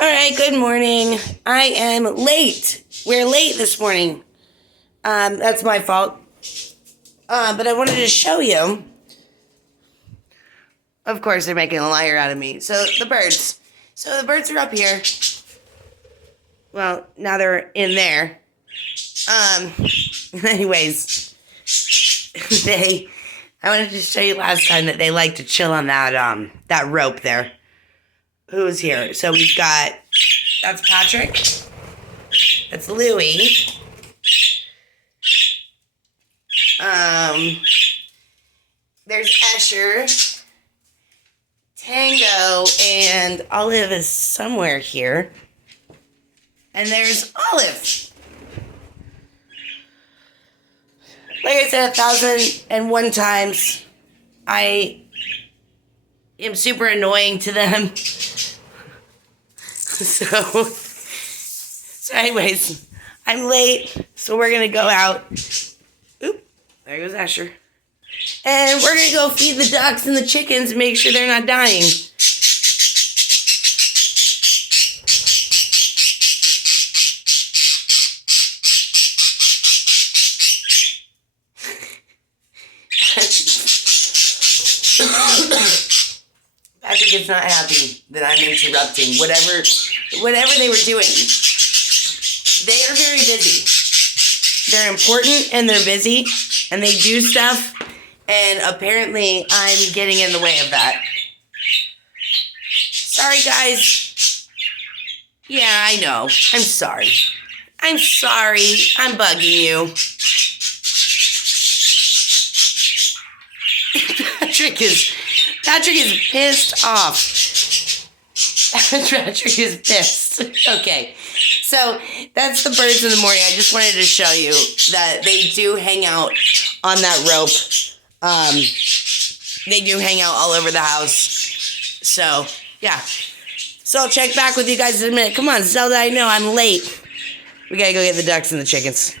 All right, good morning. I am late. We're late this morning. That's my fault. But I wanted to show you. Of course, they're making a liar out of me. So the birds. So the birds are up here. Well, now they're in there. Anyways, I wanted to show you last time that they like to chill on that rope there. Who's here? So we've got, that's Patrick. That's Louie. There's Escher, Tango, and Olive is somewhere here. And there's Olive. Like I said 1,001 times, I am super annoying to them. So anyways, I'm late, so we're going to go out. Oop, there goes Escher. And we're going to go feed the ducks and the chickens and make sure they're not dying. Patrick is not happy that I'm interrupting whatever they were doing. They are very busy. They're important and they're busy and they do stuff, and apparently I'm getting in the way of that. Sorry, guys. Yeah, I know. I'm sorry. I'm bugging you. Patrick is pissed off. Patrick is pissed. Okay. So that's the birds in the morning. I just wanted to show you that they do hang out on that rope. They do hang out all over the house. So, yeah. So I'll check back with you guys in a minute. Come on, Zelda, I know I'm late. We gotta go get the ducks and the chickens.